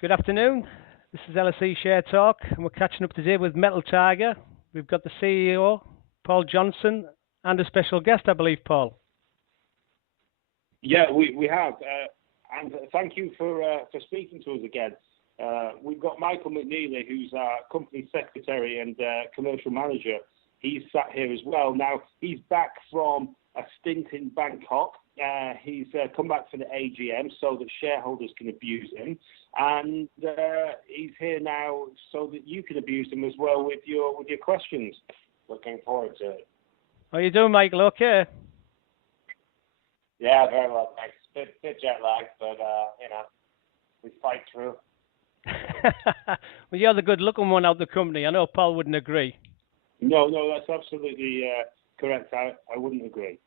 Good afternoon. This is LSE Share Talk, and we're catching up today with Metal Tiger. We've got the CEO, Paul Johnson, and a special guest, I believe, Paul. Yeah, we have, and thank you for speaking to us again. We've got Michael McNeilly, who's our company secretary and commercial manager. He's sat here as well. Now, he's back from a stint in Bangkok. He's come back for the AGM so that shareholders can abuse him. And he's here now so that you can abuse him as well with your questions. Looking forward to it. How you doing, Michael? Okay? Yeah, very well, thanks. Bit jet lagged, but, we fight through. Well, you're the good-looking one out of the company. I know Paul wouldn't agree. No, that's absolutely correct. I wouldn't agree.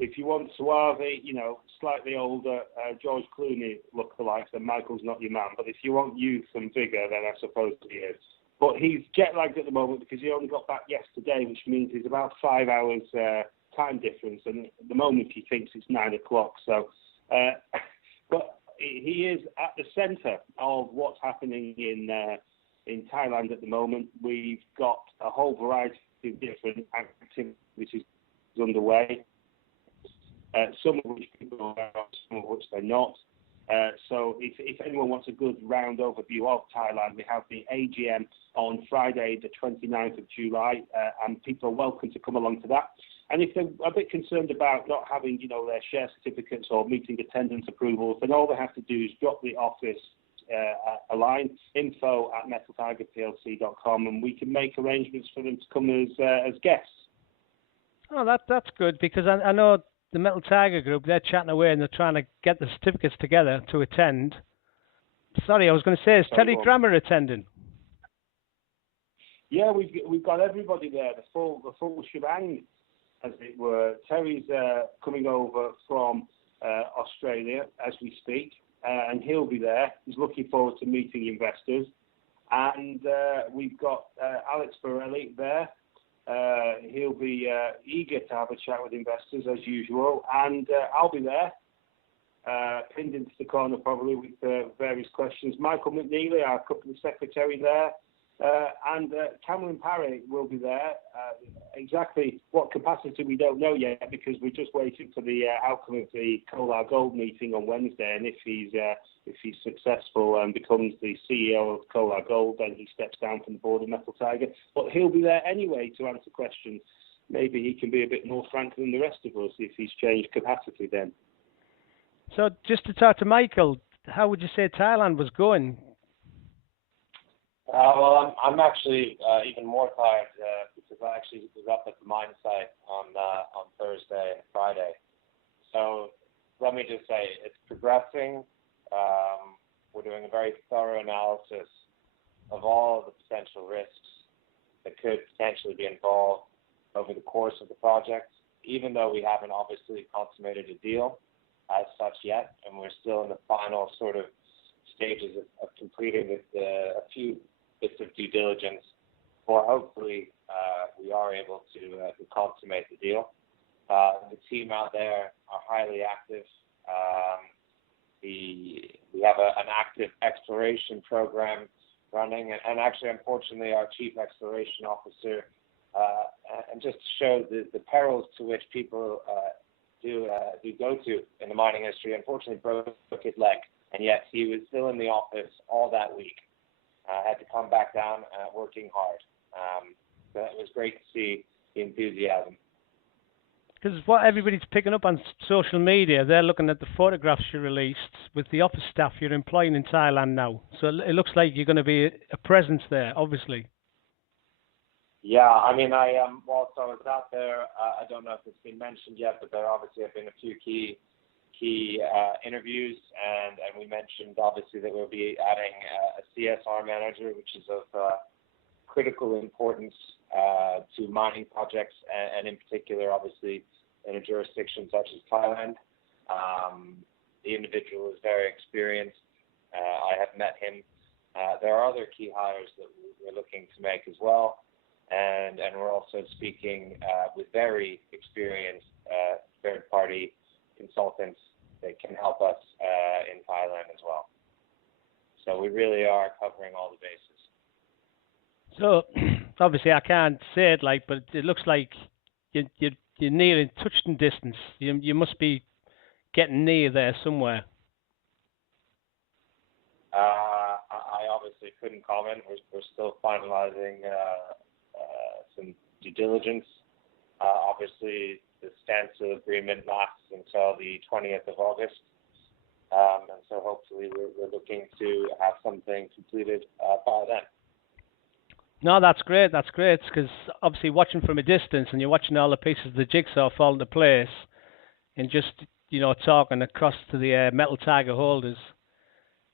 If you want suave, slightly older George Clooney lookalikes, then Michael's not your man. But if you want youth and vigour, then I suppose he is. But he's jet-lagged at the moment because he only got back yesterday, which means he's about 5 hours time difference. And at the moment, he thinks it's 9 o'clock. So, but he is at the centre of what's happening in Thailand at the moment. We've got a whole variety of different activities underway, some of which people know about, some of which they're not. So if anyone wants a good round overview of Thailand, we have the AGM on Friday, the 29th of July, and people are welcome to come along to that. And if they're a bit concerned about not having, their share certificates or meeting attendance approvals, then all they have to do is drop the office a line, info@metaltigerplc.com, and we can make arrangements for them to come as guests. Oh, that's good, because I know the Metal Tiger group, they're chatting away and they're trying to get the certificates together to attend. Sorry, I was going to say, is Terry Grammer attending? Yeah, we've got everybody there, the full shebang, as it were. Terry's coming over from Australia as we speak, and he'll be there. He's looking forward to meeting investors. And we've got Alex Borelli there. He'll be eager to have a chat with investors as usual, and I'll be there, pinned into the corner probably with various questions. Michael McNeilly, our company secretary, there, and Cameron Parry will be there. Exactly what capacity we don't know yet, because we're just waiting for the outcome of the Kolar Gold meeting on Wednesday, and if he's successful and becomes the CEO of Kolar Gold, then he steps down from the board of Metal Tiger. But he'll be there anyway to answer questions. Maybe he can be a bit more frank than the rest of us if he's changed capacity then. So just to talk to Michael, how would you say Thailand was going? Well, I'm actually even more tired because I actually was up at the mine site on Thursday and Friday. So let me just say it's progressing. We're doing a very thorough analysis of all the potential risks that could potentially be involved over the course of the project, even though we haven't obviously consummated a deal as such yet, and we're still in the final sort of stages of completing a few bits of due diligence before hopefully we are able to consummate the deal. The team out there are highly active. We have an active exploration program running, and actually, unfortunately, our chief exploration officer, and just to show the perils to which people do go to in the mining industry, unfortunately broke his leg, and yet he was still in the office all that week. Had to come back down working hard. So it was great to see the enthusiasm. Because what everybody's picking up on social media, they're looking at the photographs you released with the office staff you're employing in Thailand now. So it looks like you're going to be a presence there, obviously. Yeah, I mean, whilst I was out there, I don't know if it's been mentioned yet, but there obviously have been a few key interviews, and we mentioned obviously that we'll be adding a CSR manager, which is of critical importance to mining projects, and in particular, obviously, in a jurisdiction such as Thailand. The individual is very experienced. I have met him. There are other key hires that we're looking to make as well, and we're also speaking with very experienced third-party consultants that can help us in Thailand as well. So we really are covering all the bases. So obviously I can't say it like, but it looks like you're near in touching distance. You must be getting near there somewhere. I obviously couldn't comment. We're still finalizing some due diligence. Obviously, the standstill agreement lasts until the 20th of August. And so hopefully we're looking to have something completed by then. No, that's great. That's great because obviously watching from a distance and you're watching all the pieces of the jigsaw fall into place, and just talking across to the Metal Tiger holders,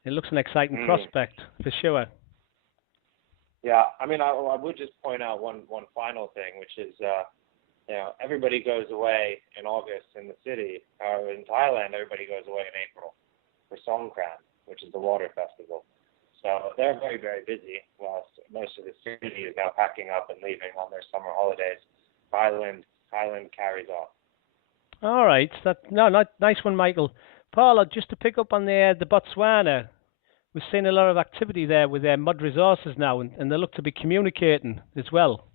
it looks an exciting prospect for sure. Yeah, I mean, I would just point out one final thing, which is everybody goes away in August in the city, or in Thailand, everybody goes away in April for Songkran, which is the water festival. So they're very, very busy, whilst most of the city is now packing up and leaving on their summer holidays. Thailand carries on. All right, nice one, Michael. Paul, just to pick up on the Botswana, we've seen a lot of activity there with their mud resources now, and they look to be communicating as well.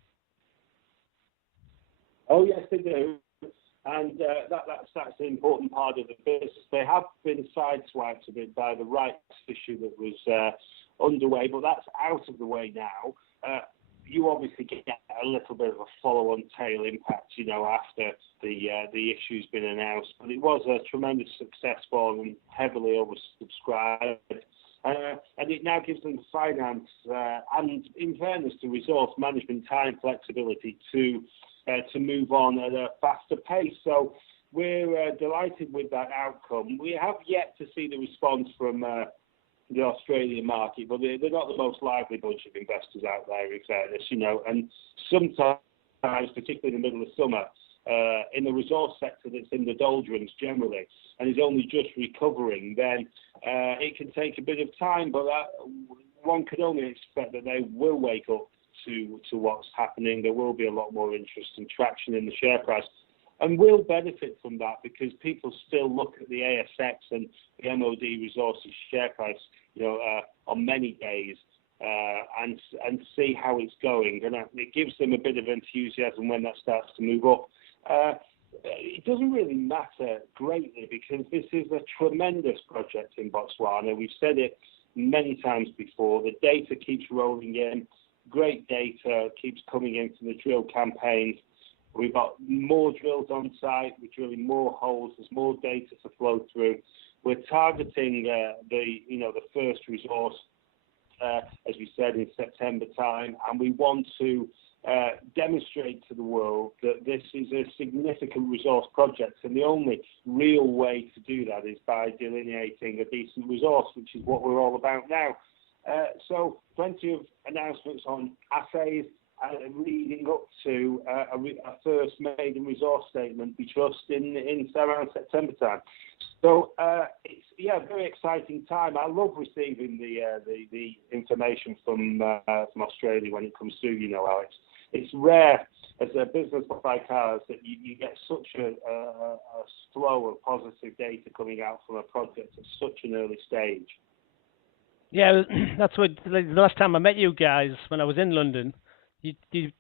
Oh yes, they do, and that's an important part of the business. They have been sideswiped a bit by the rights issue that was underway, but that's out of the way now. You obviously get a little bit of a follow-on tail impact, after the issue's been announced. But it was a tremendous success for them, heavily oversubscribed. And it now gives them the finance and, in fairness, the resource management time flexibility to move on at a faster pace. So we're delighted with that outcome. We have yet to see the response from the Australian market, but they're not the most lively bunch of investors out there, in fairness, and sometimes, particularly in the middle of summer, in the resource sector that's in the doldrums generally and is only just recovering, then it can take a bit of time, but one can only expect that they will wake up to what's happening. There will be a lot more interest and traction in the share price. And we'll benefit from that because people still look at the ASX and the MOD Resources share price, on many days and see how it's going. And it gives them a bit of enthusiasm when that starts to move up. It doesn't really matter greatly because this is a tremendous project in Botswana. We've said it many times before. The data keeps rolling in. Great data keeps coming into the drill campaigns. We've got more drills on site. We're drilling more holes. There's more data to flow through. We're targeting the first resource, as we said, in September time, and we want to demonstrate to the world that this is a significant resource project, and the only real way to do that is by delineating a decent resource, which is what we're all about now. So plenty of announcements on assays leading up to a first maiden resource statement, we trust, in around September time. So it's a very exciting time. I love receiving the information from Australia when it comes through. Alex, it's rare as a business like ours that you get such a flow of positive data coming out from a project at such an early stage. Yeah, that's what the last time I met you guys when I was in London.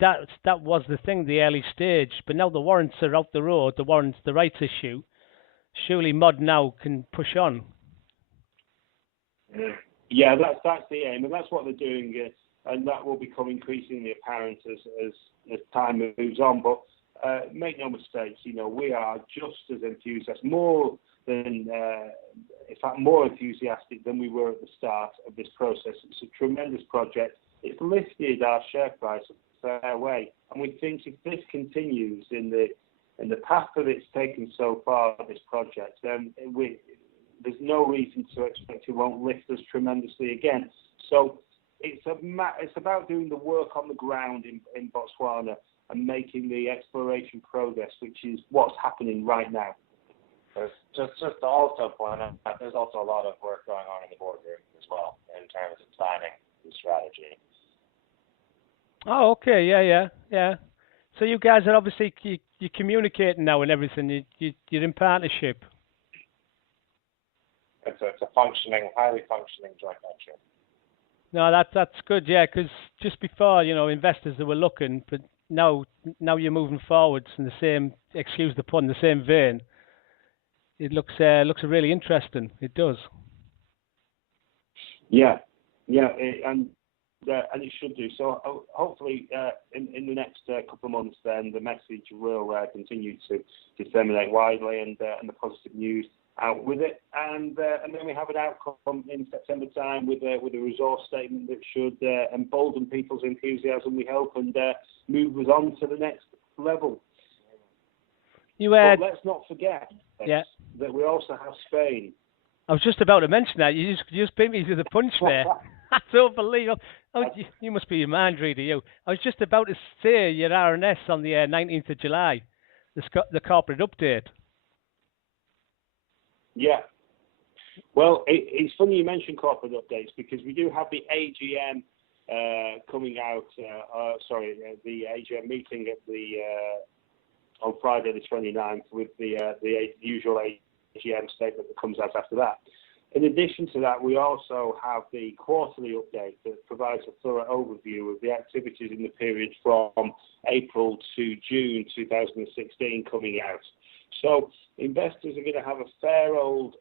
That was the thing, the early stage. But now the warrants are out the road, the rights issue. Surely MOD now can push on. Yeah, that's the aim, and that's what they're doing, and that will become increasingly apparent as time moves on. But make no mistake, we are just as enthusiastic, more enthusiastic than we were at the start of this process. It's a tremendous project. It's lifted our share price a fair way, and we think if this continues in the path that it's taken so far, this project, then there's no reason to expect it won't lift us tremendously again. So it's about doing the work on the ground in Botswana and making the exploration progress, which is what's happening right now. There's just to also point out, there's also a lot of work going on in the boardroom as well in terms of planning the strategy. Oh, okay, yeah. So you guys are obviously you're communicating now and everything. You're in partnership. It's a highly functioning joint venture. No, that's good. Yeah, because just before, investors that were looking, but now you're moving forwards in the same, excuse the pun, the same vein. It looks really interesting. It does. Yeah, yeah, and it should do. So hopefully, in the next couple of months, then the message will continue to disseminate widely, and the positive news out with it, and then we have an outcome in September time with a resource statement that should embolden people's enthusiasm, we hope, and move us on to the next level. But let's not forget that we also have Spain. I was just about to mention that. You just beat me to the punch there. That's unbelievable. Oh, you must be a mind reader, you. I was just about to say your RNS on the 19th of July, the corporate update. Yeah. Well, it's funny you mention corporate updates because we do have the AGM coming out. The AGM meeting at on Friday the 29th with the usual AGM statement that comes out after that. In addition to that, we also have the quarterly update that provides a thorough overview of the activities in the period from April to June 2016 coming out. So investors are going to have a fair old,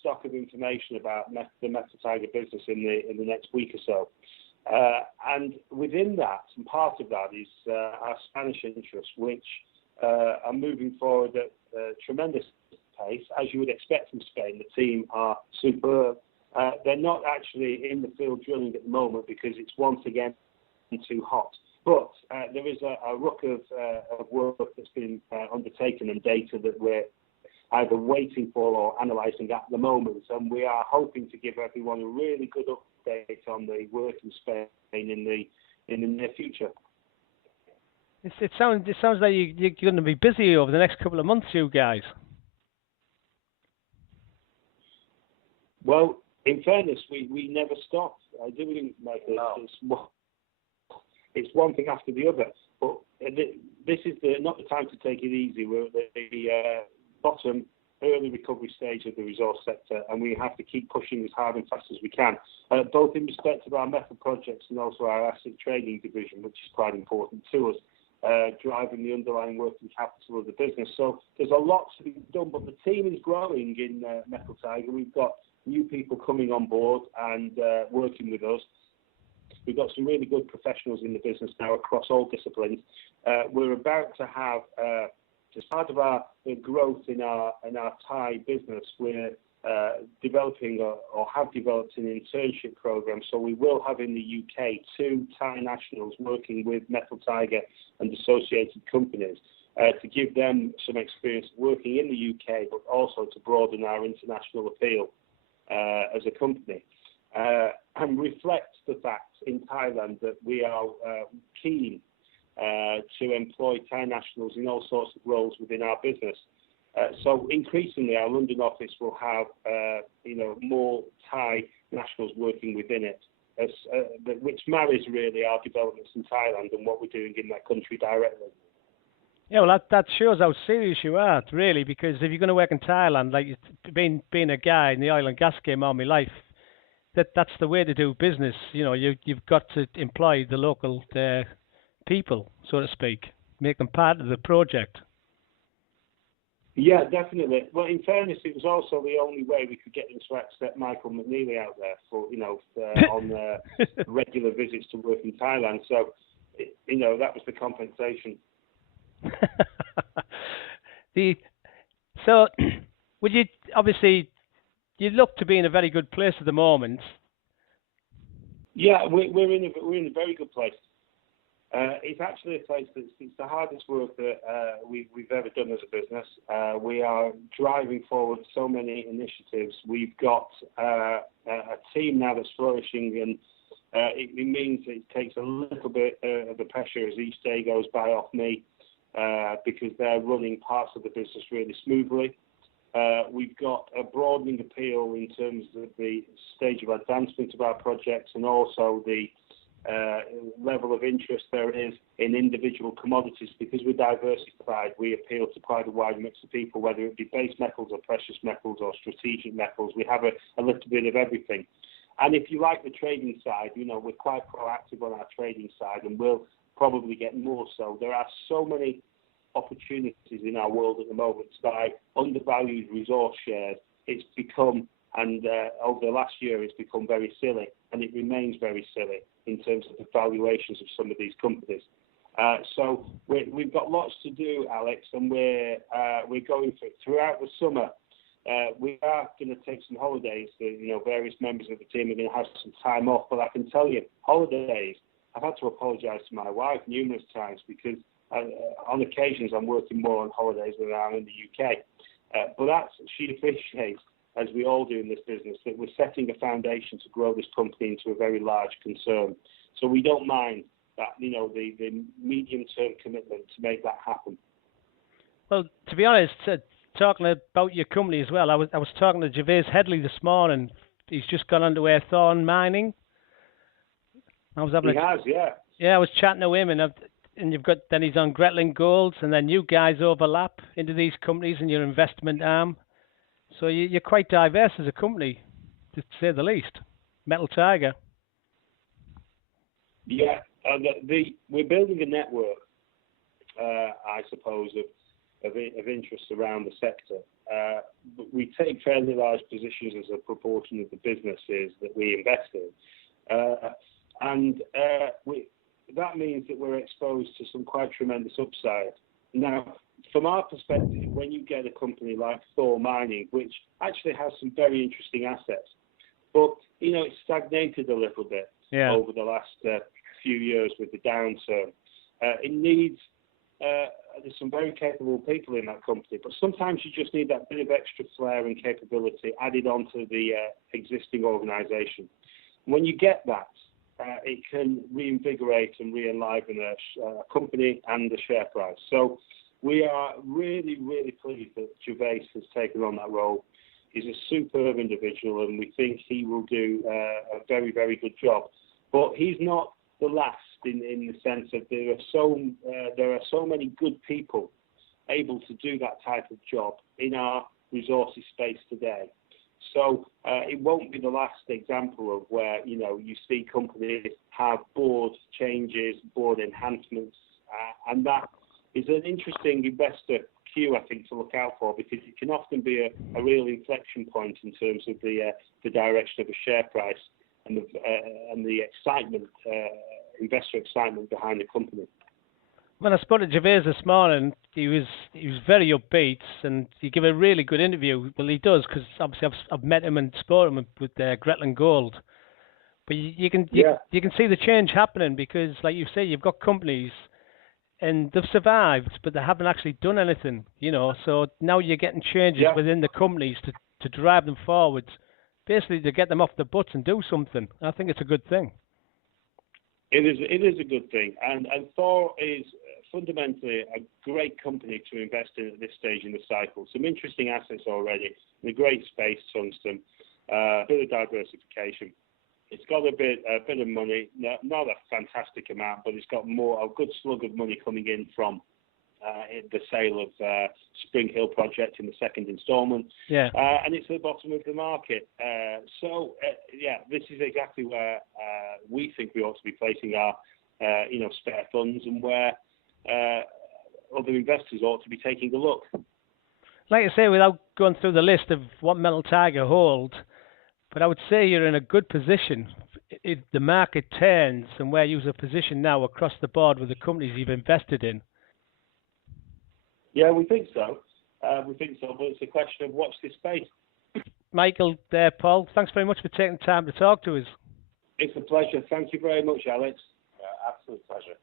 stock of information about the Metal Tiger business in the next week or so. And within that, and part of that is our Spanish interests, which are moving forward at tremendous pace, as you would expect from Spain. The team are superb. They're not actually in the field drilling at the moment because it's once again too hot. But there is a ruck of work that's been undertaken and data that we're either waiting for or analysing at the moment. And we are hoping to give everyone a really good update on the work in Spain in the near future. It sounds like you're going to be busy over the next couple of months, you guys. Well, in fairness, we never stop doing like this. No. It's one thing after the other. But this is not the time to take it easy. We're at the bottom, early recovery stage of the resource sector, and we have to keep pushing as hard and fast as we can, both in respect of our metal projects and also our asset trading division, which is quite important to us, driving the underlying working capital of the business. So there's a lot to be done, but the team is growing in Metal Tiger. We've got new people coming on board and working with us. We've got some really good professionals in the business now across all disciplines. We're about to have, as part of our growth in our Thai business, we're developing or have developed an internship program. So we will have in the UK 2 Thai nationals working with Metal Tiger and associated companies to give them some experience working in the UK, but also to broaden our international appeal as a company. And reflect the fact in Thailand that we are keen to employ Thai nationals in all sorts of roles within our business. So increasingly, our London office will have more Thai nationals working within it, which marries really our developments in Thailand and what we're doing in that country directly. Yeah, well, that shows how serious you are, really, because if you're going to work in Thailand, like being a guy in the oil and gas game all my life, that's the way to do business. You've got to employ the local people, so to speak, make them part of the project. Yeah, definitely. Well, in fairness, it was also the only way we could get them to accept Michael McNeilly out there on regular visits to work in Thailand. So, that was the compensation. So, would you obviously? You look to be in a very good place at the moment. Yeah, we're in a very good place. It's actually a place it's the hardest work that we've ever done as a business. We are driving forward so many initiatives. We've got a team now that's flourishing, and it means it takes a little bit of the pressure as each day goes by off me because they're running parts of the business really smoothly. We've got a broadening appeal in terms of the stage of advancement of our projects and also the level of interest there is in individual commodities. Because we're diversified, we appeal to quite a wide mix of people, whether it be base metals or precious metals or strategic metals. We have a little bit of everything. And if you like the trading side, we're quite proactive on our trading side, and we'll probably get more so. There are so many opportunities in our world at the moment to buy undervalued resource shares. It's become, and over the last year, it's become very silly, and it remains very silly in terms of the valuations of some of these companies. So we've got lots to do, Alex, and we're going for it throughout the summer. We are going to take some holidays. Various members of the team are going to have some time off. But I can tell you, holidays, I've had to apologise to my wife numerous times because on occasions I'm working more on holidays than I am in the UK. But she appreciates, as we all do in this business, that we're setting a foundation to grow this company into a very large concern. So we don't mind that, the medium-term commitment to make that happen. Well, to be honest, talking about your company as well, I was talking to Gervais Headley this morning. He's just gone under Thorn Mining. I was chatting to him, and then he's on Gretling Gold, and then you guys overlap into these companies in your investment arm. So you're quite diverse as a company, to say the least. Metal Tiger. Yeah, we're building a network, I suppose, of interest around the sector. We take fairly large positions as a proportion of the businesses that we invest in. That means that we're exposed to some quite tremendous upside. Now, from our perspective, when you get a company like Thor Mining, which actually has some very interesting assets, but, it's stagnated a little bit over the last few years with the downturn. It needs, there's some very capable people in that company, but sometimes you just need that bit of extra flair and capability added onto the existing organisation. When you get that, it can reinvigorate and re-enliven a company and the share price. So we are really, really pleased that Gervais has taken on that role. He's a superb individual, and we think he will do a very, very good job. But he's not the last in the sense of there are so many good people able to do that type of job in our resources space today. So it won't be the last example of where, you see companies have board changes, board enhancements, and that is an interesting investor cue, I think, to look out for, because it can often be a real inflection point in terms of the direction of a share price and the excitement, investor excitement behind the company. When I spoke to Gervais this morning, he was very upbeat, and he gave a really good interview. Well, he does, because obviously I've met him and spoken to him with Gretling Gold. But you can see the change happening, because, like you say, you've got companies, and they've survived, but they haven't actually done anything. So now you're getting changes within the companies to drive them forwards, basically to get them off the butts and do something. I think it's a good thing. It is a good thing, and Thor is fundamentally a great company to invest in at this stage in the cycle. Some interesting assets already, in a great space, tungsten, a bit of diversification. It's got a bit of money, not a fantastic amount, but it's got a good slug of money coming in from the sale of Spring Hill project in the second instalment. Yeah. And it's at the bottom of the market. This is exactly where we think we ought to be placing our spare funds, and where other investors ought to be taking a look. Like I say, without going through the list of what Metal Tiger hold, but I would say you're in a good position if the market turns, and where you're positioned now across the board with the companies you've invested in. Yeah, we think so. But it's a question of watch this space. Michael, Paul, thanks very much for taking the time to talk to us. It's a pleasure. Thank you very much, Alex. Absolute pleasure.